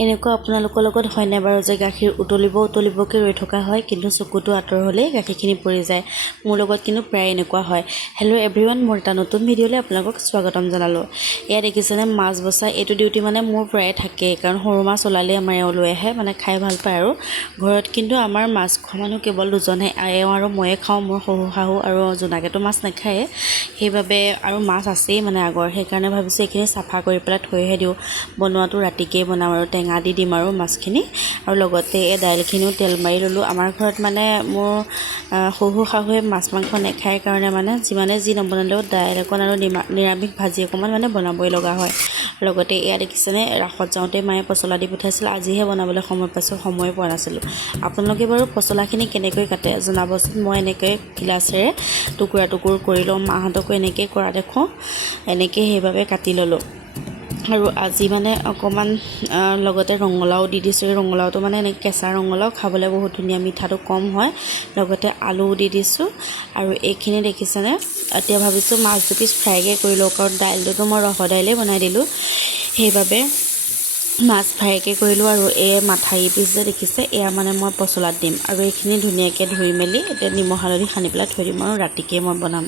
এনেকুৱা আপোনালোকৰ লগত হয়নে বাৰু যে গাখীৰ উতলিবকৈ ৰৈ থকা হয় কিন্তু চকুটো আঁতৰ হ'লেই গাখীৰখিনি পৰি যায়। মোৰ লগত কিন্তু প্ৰায় এনেকুৱা হয়। হেল্ল' এভৰিৱান, মোৰ এটা নতুন ভিডিঅ'লৈ আপোনালোকক স্বাগতম জনালোঁ। এয়া দেখিছেনে মাছ বচা, এইটো ডিউটি মানে মোৰ প্ৰায় থাকেই, কাৰণ সৰু মাছ ওলালেই আমাৰ এওঁ লৈ আহে, মানে খাই ভাল পায় আৰু। ঘৰত কিন্তু আমাৰ মাছ খোৱা মানুহ কেৱল দুজনহে, এওঁ আৰু ময়ে খাওঁ। মোৰ শহু শাহু আৰু জোনাকেতো মাছ নাখায়ে, সেইবাবে আৰু মাছ আছেই মানে আগৰ, সেইকাৰণে ভাবিছোঁ এইখিনি চাফা কৰি পেলাই থৈহে দিওঁ। বনোৱাটো ৰাতিকেই বনাম আৰু টেঙা দি দিম আৰু মাছখিনি, আৰু লগতে এই দাইলখিনিও তেল মাৰি ল'লোঁ। আমাৰ ঘৰত মানে মোৰ শহু শাহুৱে মাছ মাংস নাখায় কাৰণে মানে যিমানে যি নবনালেও দাইল অকণ আৰু নিৰামিষ ভাজি অকণমান মানে বনাবই লগা হয়। লগতে এয়া দেখিছেনে, ৰাসত যাওঁতে মায়ে পচলা দি পঠাইছিল, আজিহে বনাবলৈ সময় পাইছোঁ, সময় পোৱা নাছিলোঁ। আপোনালোকে বাৰু পচলাখিনি কেনেকৈ কাটে জনাবচোন। মই এনেকৈ গিলাচেৰে টুকুৰা কৰি লওঁ, মাহঁতকো এনেকৈ কৰা দেখোঁ, এনেকৈ সেইবাবে কাটি ল'লোঁ। আৰু আজি মানে অকণমান লগতে ৰঙালাও দি দিছোঁ। এই ৰঙালাওটো মানে এনেকৈ কেঁচা ৰঙালাও, খাবলৈ বহুত ধুনীয়া, মিঠাটো কম হয়। লগতে আলুও দি দিছোঁ। আৰু এইখিনি দেখিছেনে, এতিয়া ভাবিছোঁ মাছ দুপিচ ফ্ৰাইকৈ কৰি লওঁ, কাৰণ দাইলটোতো মই ৰহৰ দাইলেই বনাই দিলোঁ, সেইবাবে মাছ ফ্ৰাইকৈ কৰিলোঁ। আৰু এই মাথাই পিচ যে দেখিছে, এয়া মানে মই পচলাত দিম। আৰু এইখিনি ধুনীয়াকৈ ধুই মেলি এতিয়া নিমখ হালধি সানি পেলাই থৈ দিম, আৰু ৰাতিকৈ মই বনাম।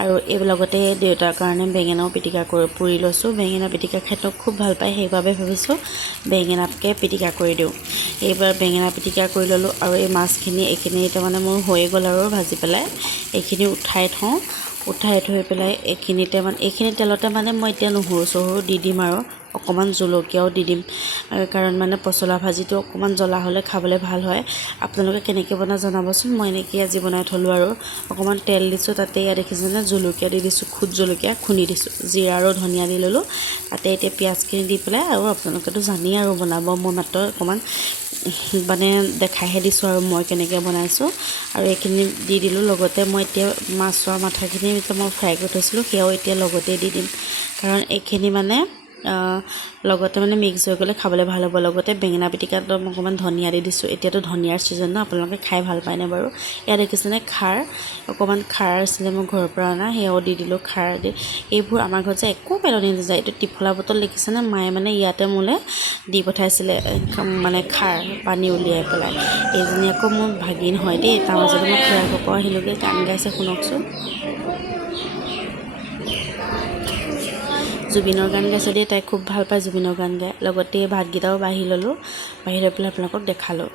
আৰু এই লগতে দেউতাৰ কাৰণে বেঙেনাও পিটিকা পুৰি লৈছোঁ। বেঙেনা পিটিকা খাই খুব ভাল পায়, সেইবাবে ভাবিছোঁ বেঙেনাতকৈ পিটিকা কৰি দিওঁ। এইবাৰ বেঙেনা পিটিকা কৰি ল'লোঁ। আৰু এই মাছখিনি এইখিনি এতিয়া মানে মোৰ হৈয়ে গ'ল আৰু ভাজি পেলাই এইখিনি উঠাই থওঁ। উঠাই থৈ পেলাই এইখিনি তেলতে মানে মই এতিয়া নহৰু চহৰু দি দিম, আৰু অকণমান জলকীয়াও দি দিম, কাৰণ মানে পচলা ভাজিটো অকণমান জ্বলা হ'লে খাবলৈ ভাল হয়। আপোনালোকে কেনেকৈ বনায় জনাবচোন। মই এনেকৈ আজি বনাই থ'লোঁ। আৰু অকণমান তেল দিছোঁ, তাতে এয়া দেখিছেনে জলকীয়া দি দিছোঁ, খুদ জলকীয়া খুন্দি দিছোঁ, জিৰা আৰু ধনিয়া দি ল'লোঁ। তাতে এতিয়া পিঁয়াজখিনি দি পেলাই, আৰু আপোনালোকেতো জানেই আৰু বনাব, মই মাত্ৰ অকণমান মানে দেখাইহে দিছোঁ আৰু মই কেনেকৈ বনাইছোঁ। আৰু এইখিনি দি দিলোঁ। লগতে মই এতিয়া মাছৰ মাথাখিনি মই ফ্ৰাই কৰি থৈছিলোঁ, সেয়াও এতিয়া লগতে দি দিম, কাৰণ এইখিনি মানে লগতে মানে মিক্স হৈ গ'লে খাবলৈ ভাল হ'ব। লগতে বেঙেনা পিটিকাত অকণমান ধনিয়া দি দিছোঁ। এতিয়াতো ধনিয়াৰ ছিজন ন, আপোনালোকে খাই ভাল পায়নে বাৰু। এয়া দেখিছেনে খাৰ, অকণমান খাৰ আছিলে মোৰ ঘৰৰ পৰা অনা, সেয়াও দি দিলোঁ। খাৰ দি এইবোৰ আমাৰ ঘৰত যে একো পেলনি নাযায়। এইটো টিফলা বটল দেখিছেনে, মায়ে মানে ইয়াতে মোলৈ দি পঠাইছিলে, মানে খাৰ পানী উলিয়াই পেলাই। এইজনী আকৌ মোৰ ভাগিন হয় দেই, তাৰ মাজতে মই খুৰা ঘৰৰ পৰা আহিলোগৈ। গান গাইছে শুনকচোন, জুবিনৰ গান গাইছে দেই, তাই খুব ভাল পায় জুবিনৰ গান গাই। লগতে ভাতকেইটাও বাঢ়ি ল'লোঁ, বাঢ়ি লৈ পেলাই আপোনালোকক দেখালোঁ।